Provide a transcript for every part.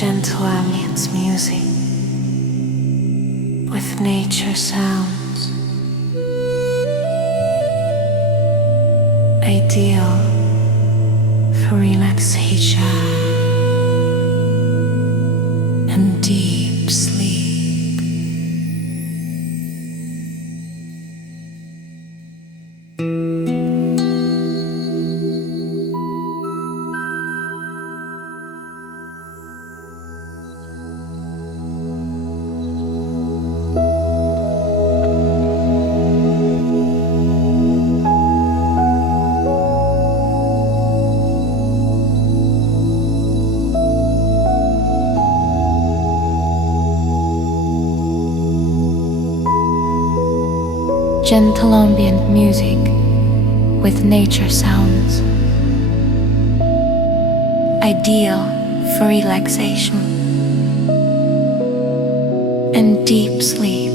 gentle ambient music with nature sounds, ideal for relaxation and deep sleep. Gentle ambient music with nature sounds, ideal for relaxation and deep sleep.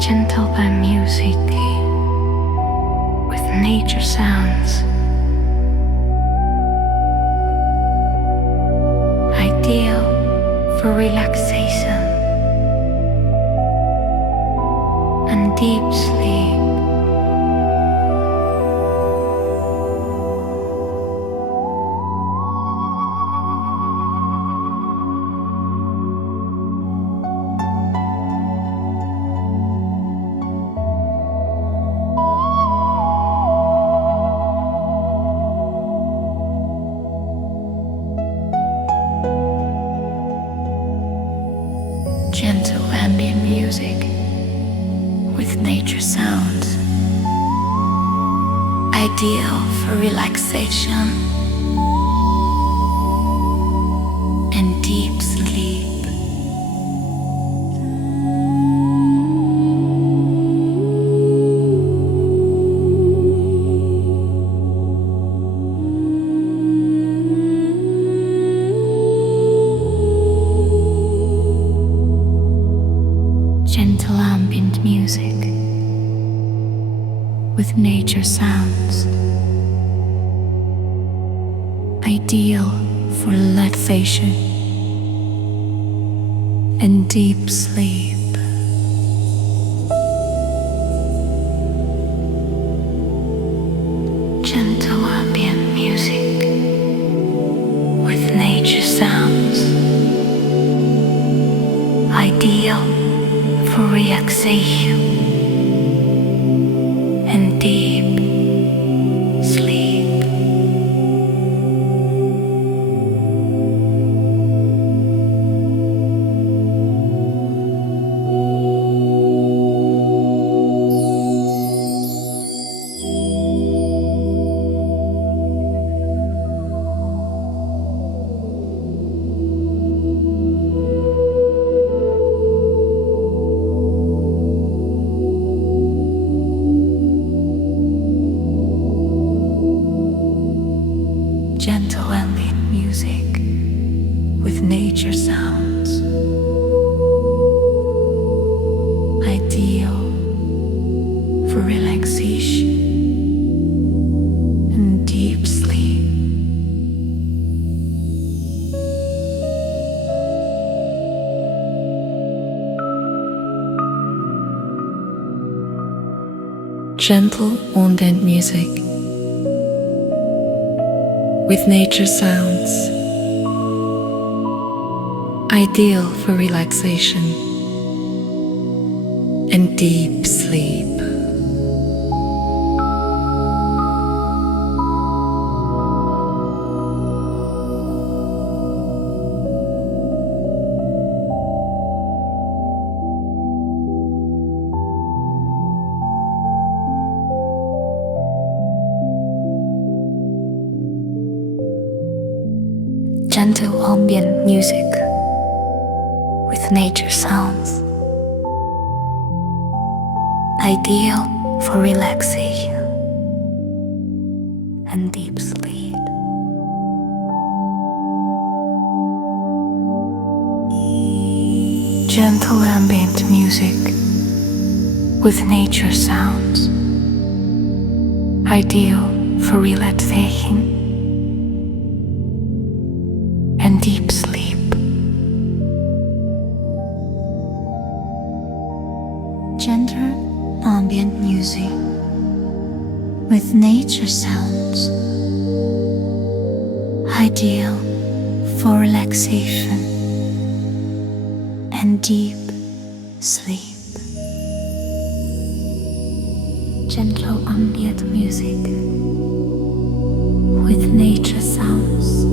Gentle by music with nature sounds, ideal for relaxation and deep sleep. Gentle ambient music with nature sounds, ideal for relaxation and deep sleep. Gentle ambient music with nature sounds, ideal for relaxation and deep sleep. Gentle ambient music with nature sounds, ideal for relaxation and deep sleep. Gentle ambient music with nature sounds, ideal for relaxation and deep sleep. Gentle ambient music with nature sounds, ideal for relaxation and deep sleep. Gentle ambient music with nature sounds, ideal for relaxation and deep sleep. Gentle ambient music with nature sounds, ideal for relaxation and deep sleep. Gentle ambient music with nature sounds, ideal for relaxation and deep sleep. Gentle ambient music with nature sounds,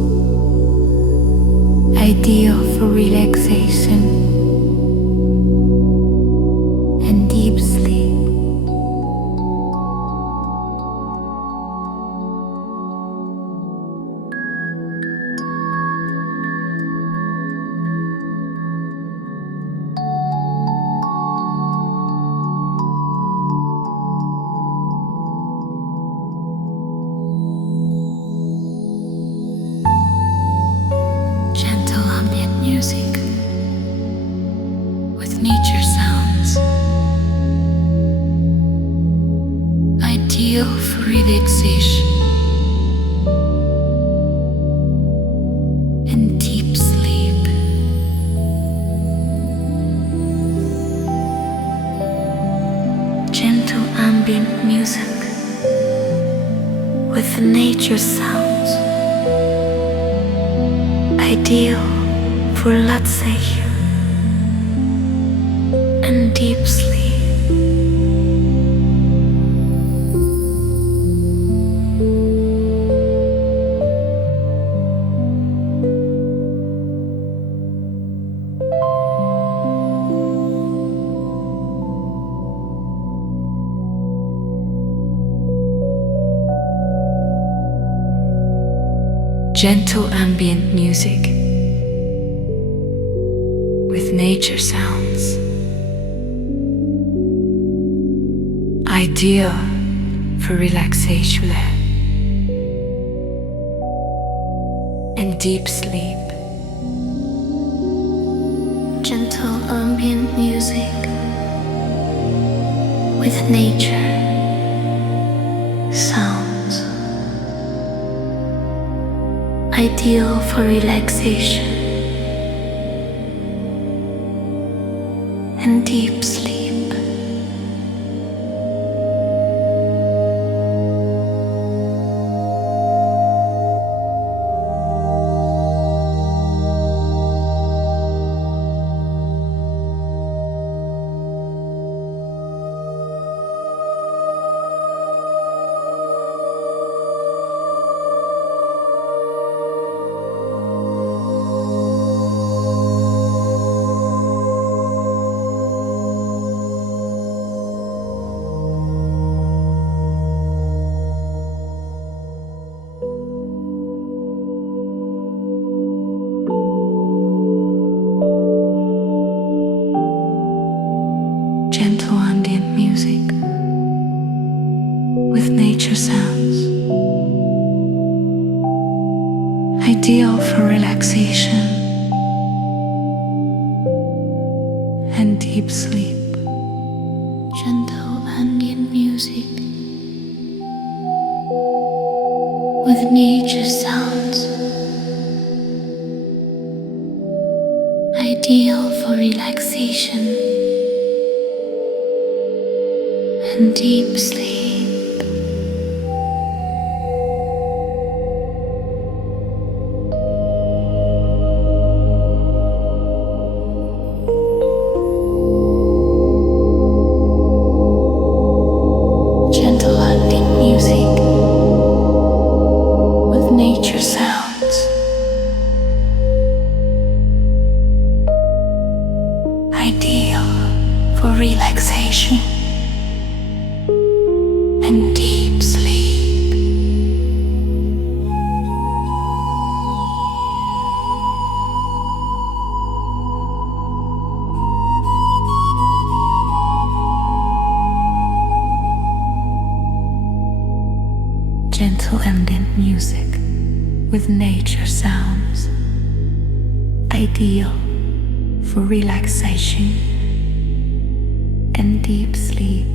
ideal for relaxation and deep sleep. Gentle ambient music with nature sounds, ideal for relaxation and deep sleep. Gentle ambient music with nature sounds, ideal for relaxation and deep sleep. Gentle ambient music with nature sounds, ideal for relaxation and deep sleep. Gentle ambient music with nature sounds, ideal for relaxation and deep sleep. Gentle ambient music with nature sounds, ideal for relaxation and deep sleep. Gentle ambient music with nature sounds, ideal for relaxation and deep sleep. Gentle ambient music with nature sounds, ideal for relaxation gentle ambient music with nature sounds, ideal for relaxation and deep sleep.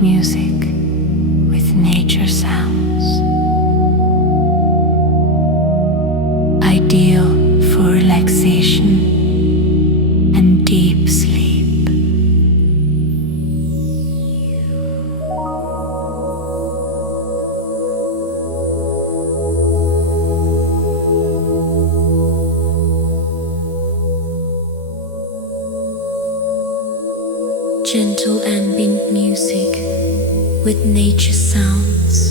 Music with nature sounds, ideal for relaxation and deep sleep. Gentle ambient music with nature sounds,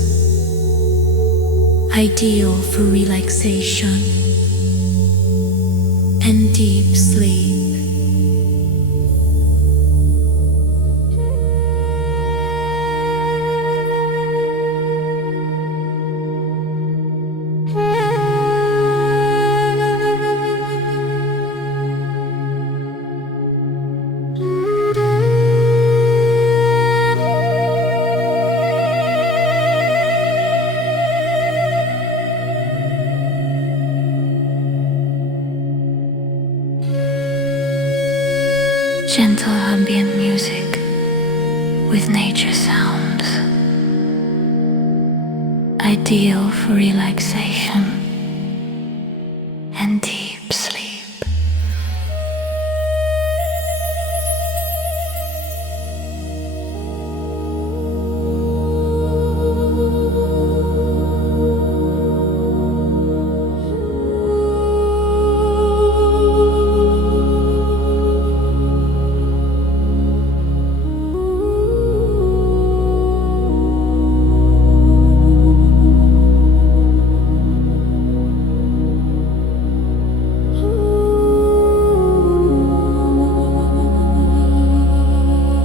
ideal for relaxation and deep sleep. Gentle ambient music with nature sounds, ideal for relaxation and deep sleep.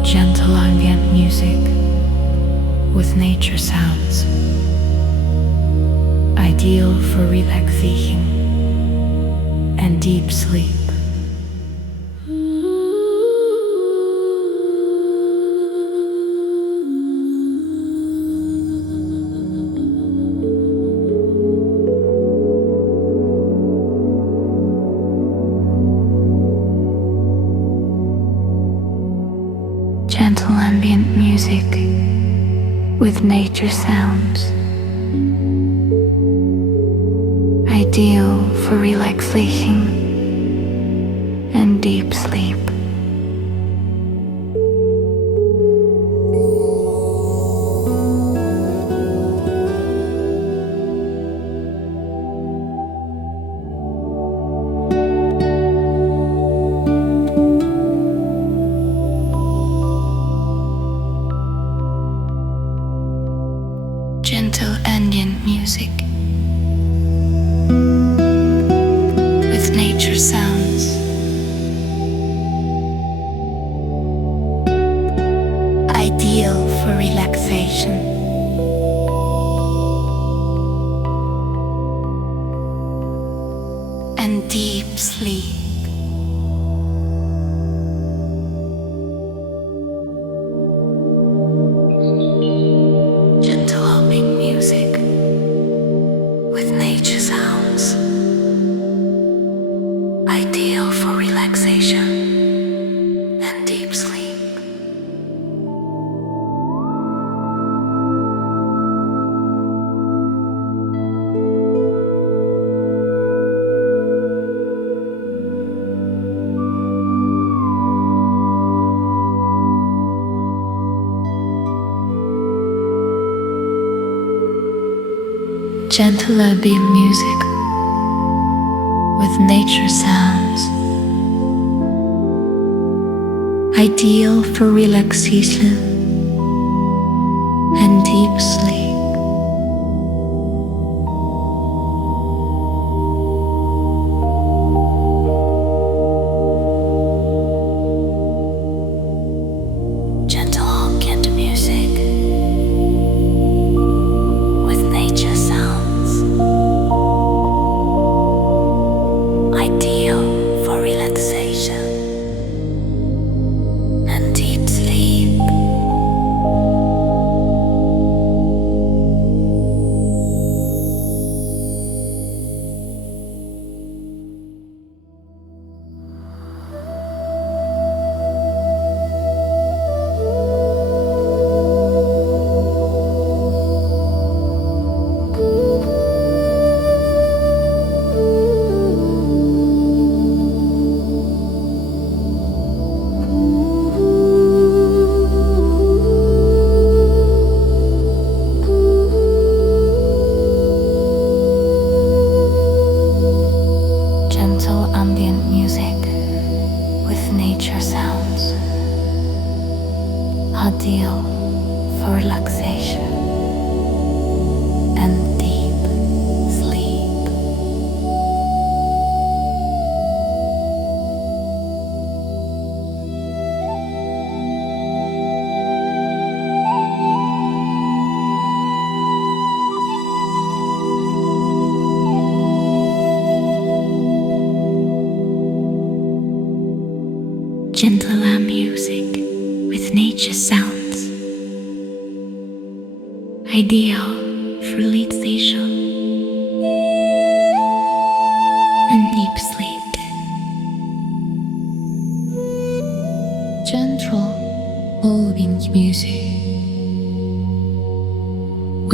Gentle ambient music with nature sounds, ideal for relaxation and deep sleep. Gentle ambient music with nature sounds, ideal for relaxation and deep sleep. Gentle ambient music with nature sounds, ideal for relaxation and deep sleep. Gentle humming music with nature sounds, ideal for relaxation and deep sleep. Gentle ambient music with nature sounds, ideal for relaxation and deep sleep. Gentle ambient music with nature sounds, ideal for relaxation and deep sleep. Gentle ambient music with nature sounds, ideal for relaxation and deep sleep. Gentle music with nature sounds, ideal for relaxation and deep sleep.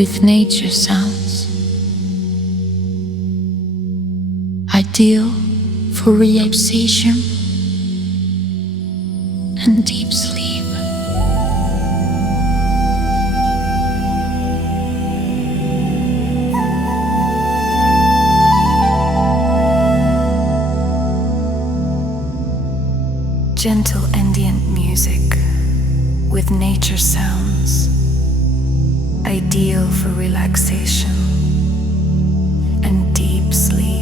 with nature sounds, ideal for relaxation and deep sleep. Gentle ambient music with nature sounds, ideal for relaxation and deep sleep.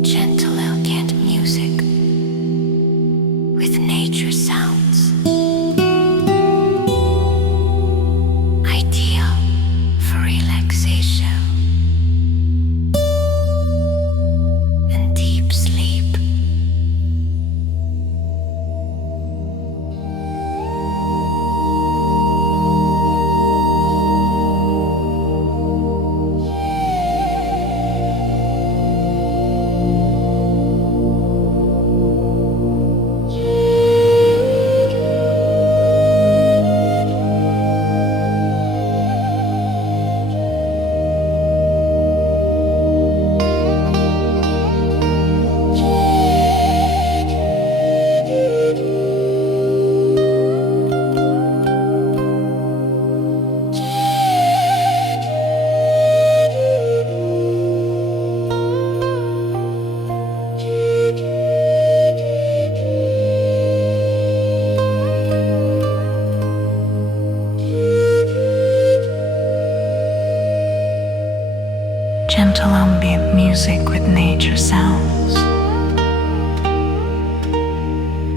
Gentle ambient music with nature sounds,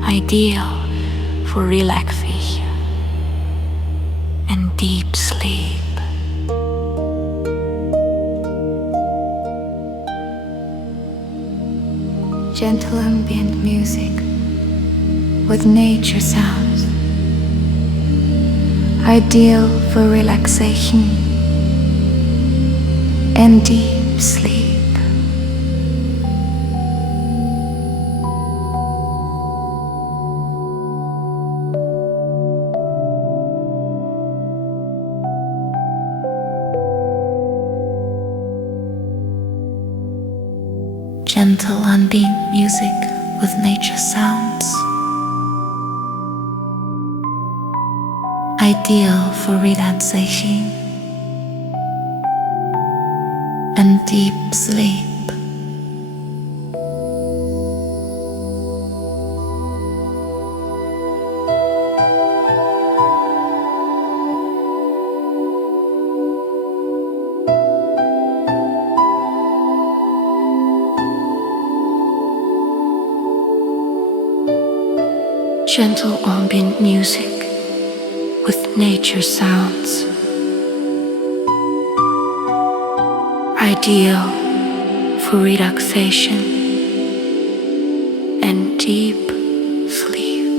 ideal for relaxation and deep sleep. Gentle ambient music with nature sounds, ideal for relaxation and deep sleep. Gentle ambient music with nature sounds, ideal for relaxation and deep sleep. Gentle ambient music with nature sounds, ideal for relaxation and deep sleep. Gentle ambient music with nature sounds, ideal for relaxation and deep sleep.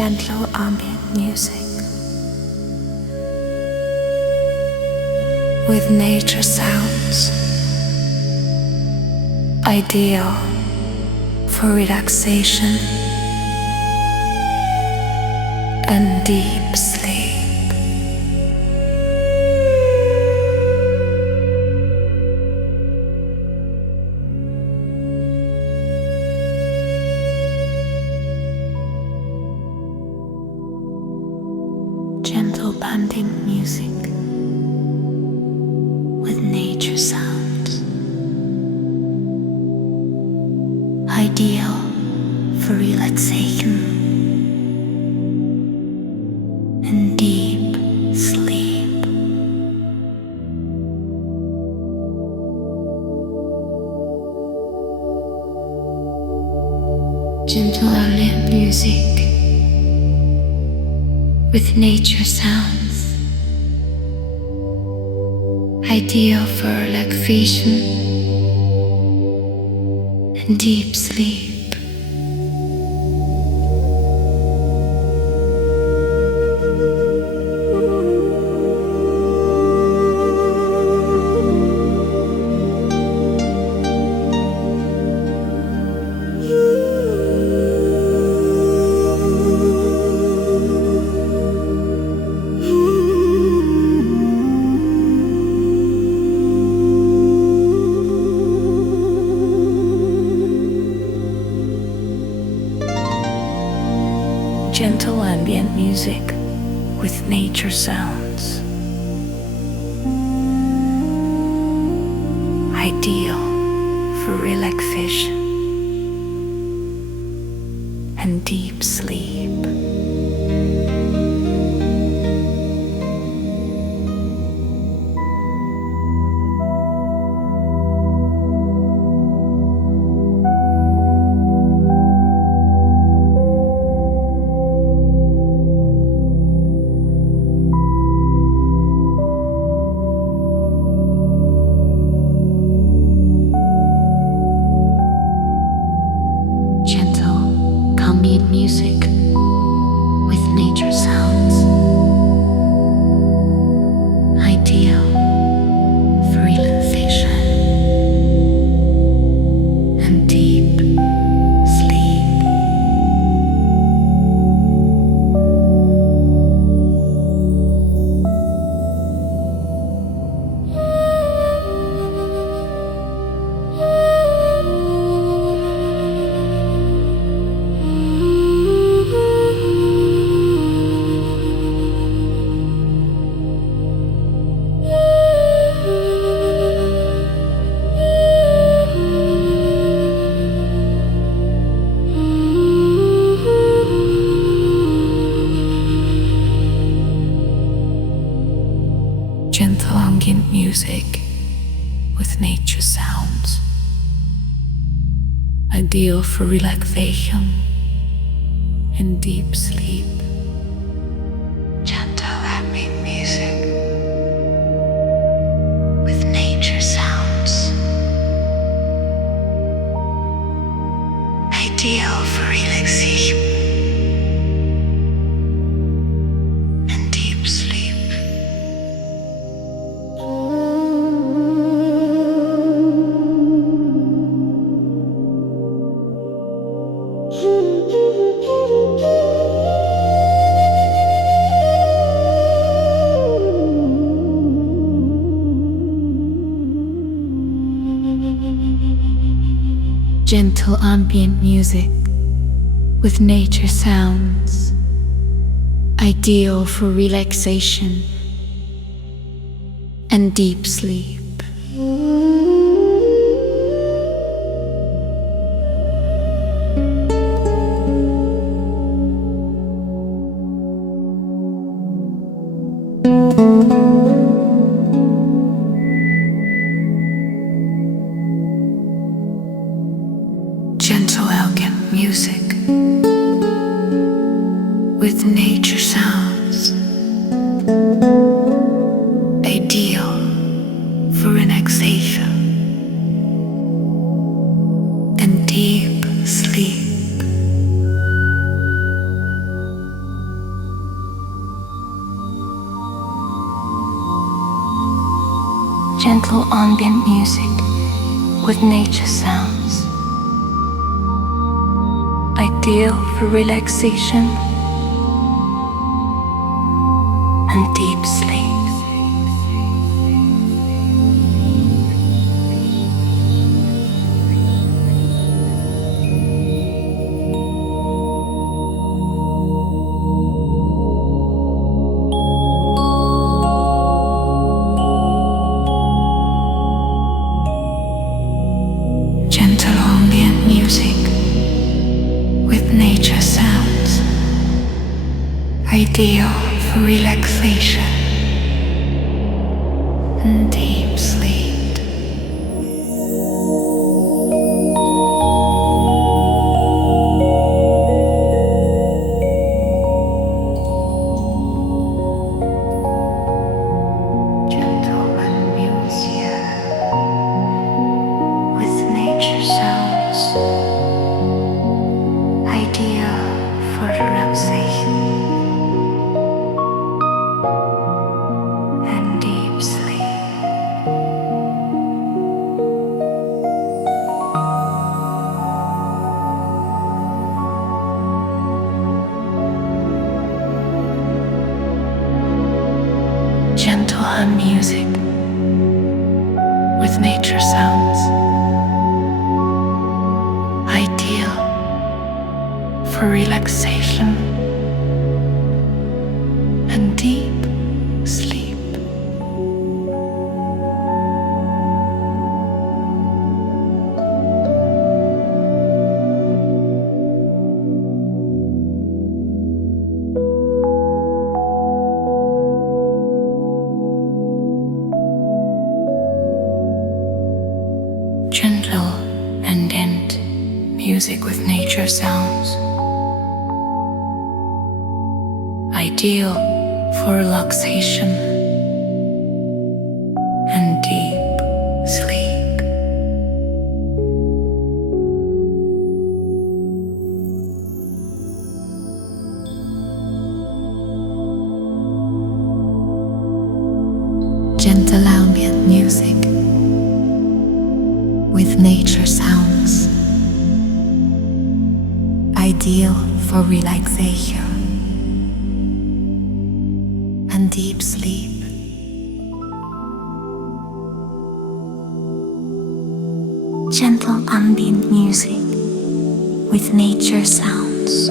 gentle ambient music with nature sounds, ideal for relaxation and deep sleep. Gentle banding music with nature sounds, ideal for relaxation and deep sleep. Gentle ambient music with nature sounds, ideal for relaxation and deep sleep. Gentle ambient music with nature sounds, ideal for relaxation and deep sleep. Ambient music with nature sounds, ideal for relaxation and deep sleep. Gentle ambient music with nature sounds, ideal for relaxation and deep sleep. Gentle ambient music with nature sounds, ideal for relaxation and deep sleep. Gentle ambient music with nature sounds, ideal for relaxation and deep sleep. Gentle elegant music with nature sounds, ideal for relaxation and deep sleep. Gentle ambient music with nature sounds. Ideal for relaxation and deep sleep. Gentle ambient music with nature sounds, ideal for relaxation and deep sleep. Gentle music with nature sounds, ideal for relaxation and deep sleep. Gentle hum music with nature sounds, ideal for relaxation and deep sleep. Gentle ambient music with nature sounds, ideal for relaxation and deep sleep. Gentle ambient music with nature sounds, ideal for relaxation and deep sleep. Gentle ambient music with nature sounds,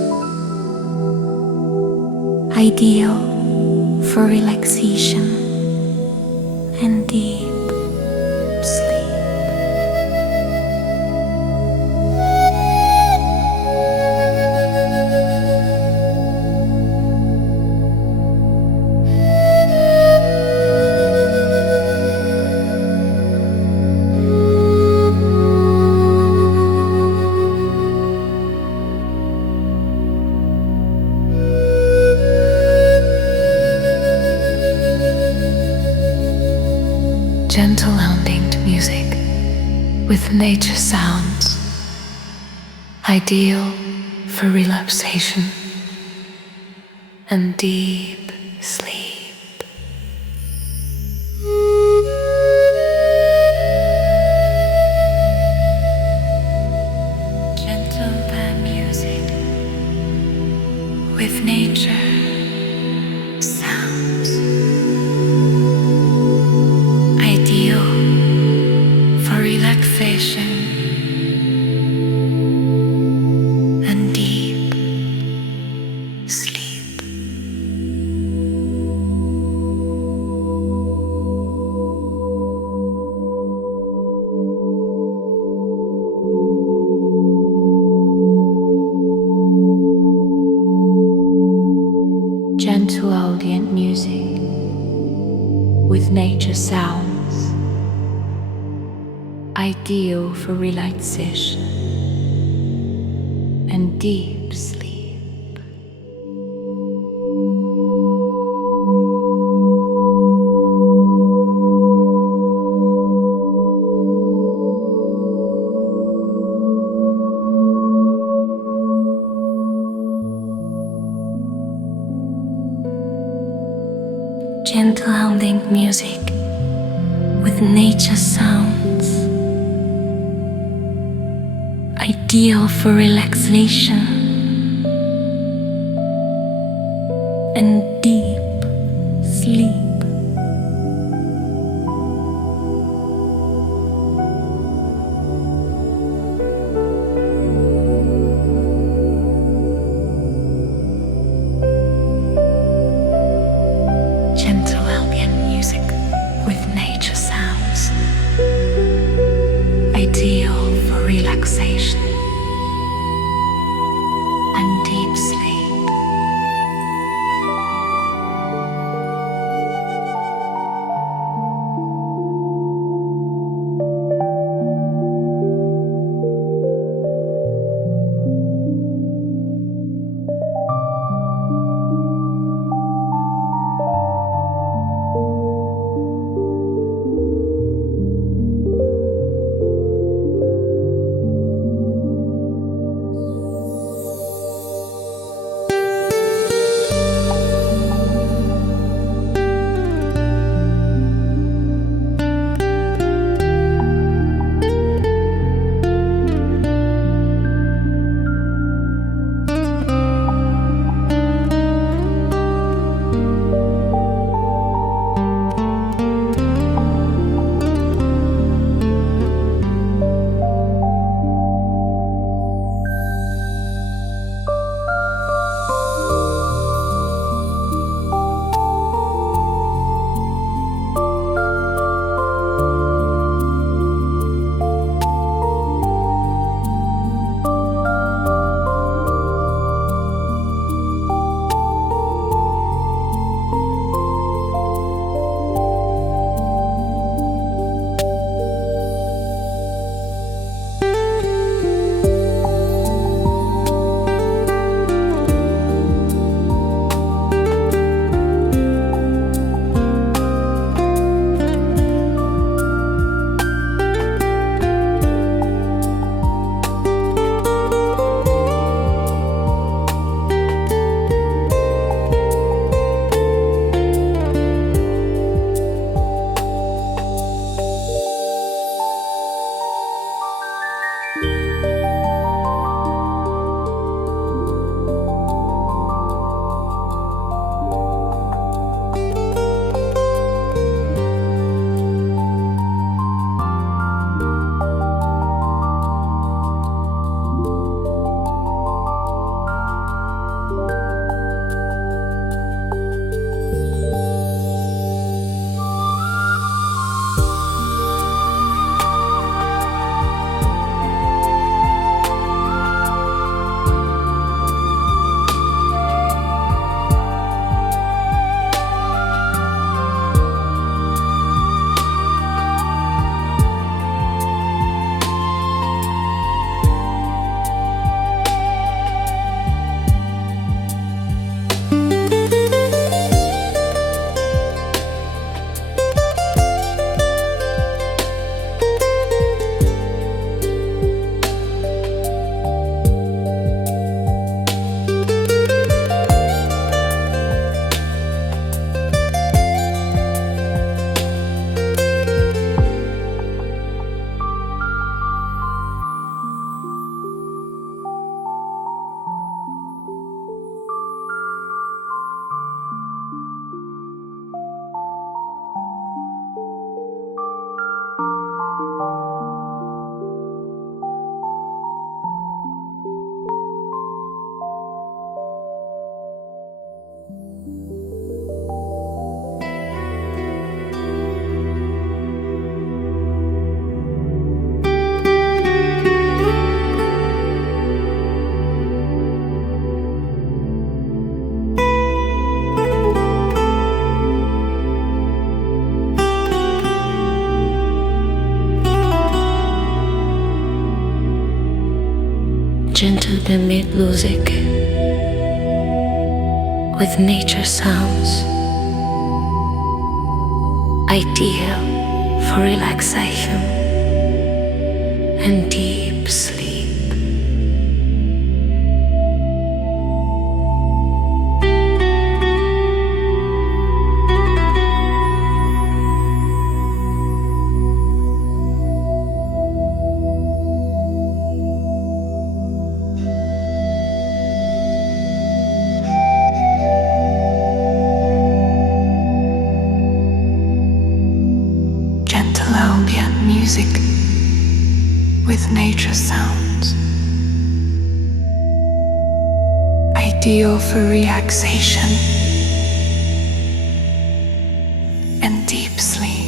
ideal for relaxation and deep sleep. Gentle ambient music with nature sounds, ideal for relaxation and deep sleep. Gentle ambient music with nature sounds, ideal for relaxation and deep sleep. Gentle ambient music with nature sounds, ideal for relaxation and deep sleep. Gentle ambient music with with nature sounds, ideal for relaxation and deep sleep. Gentle ambient music with nature sounds, ideal for relaxation and deep sleep. Gentle ambient music with nature sounds, ideal for relaxation and deep sleep. music with nature sounds. Ideal for relaxation and deep sleep.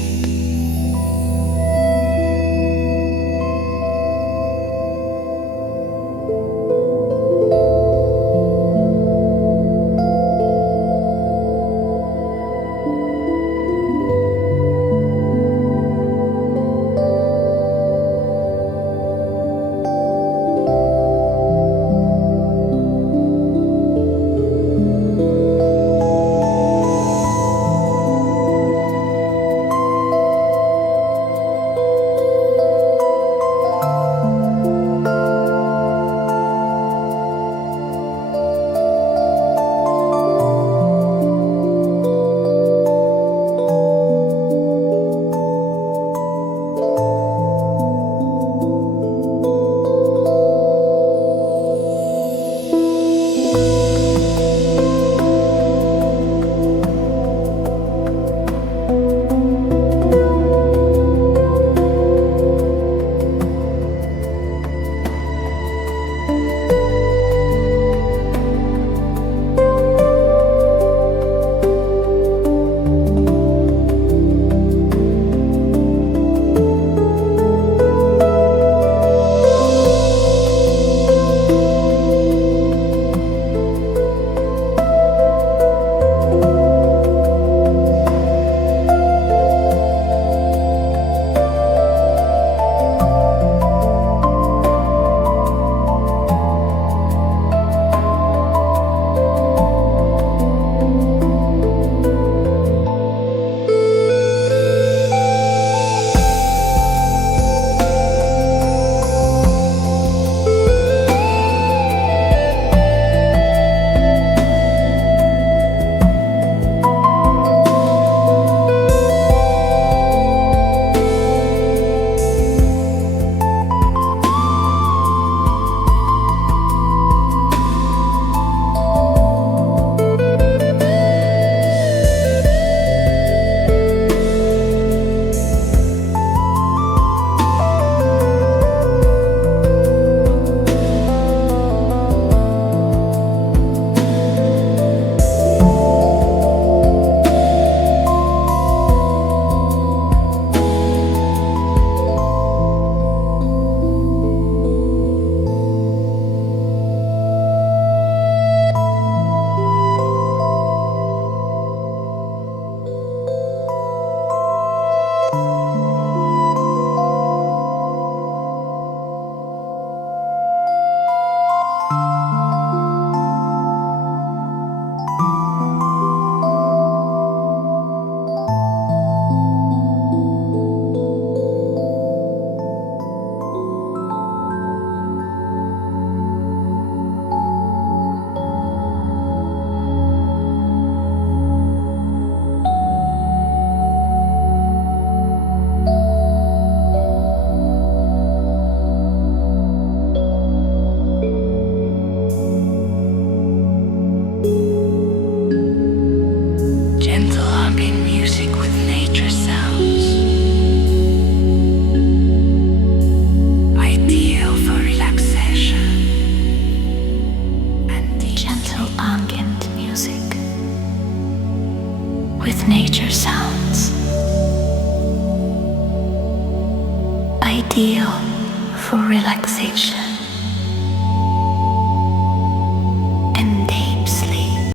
With nature sounds, ideal for relaxation.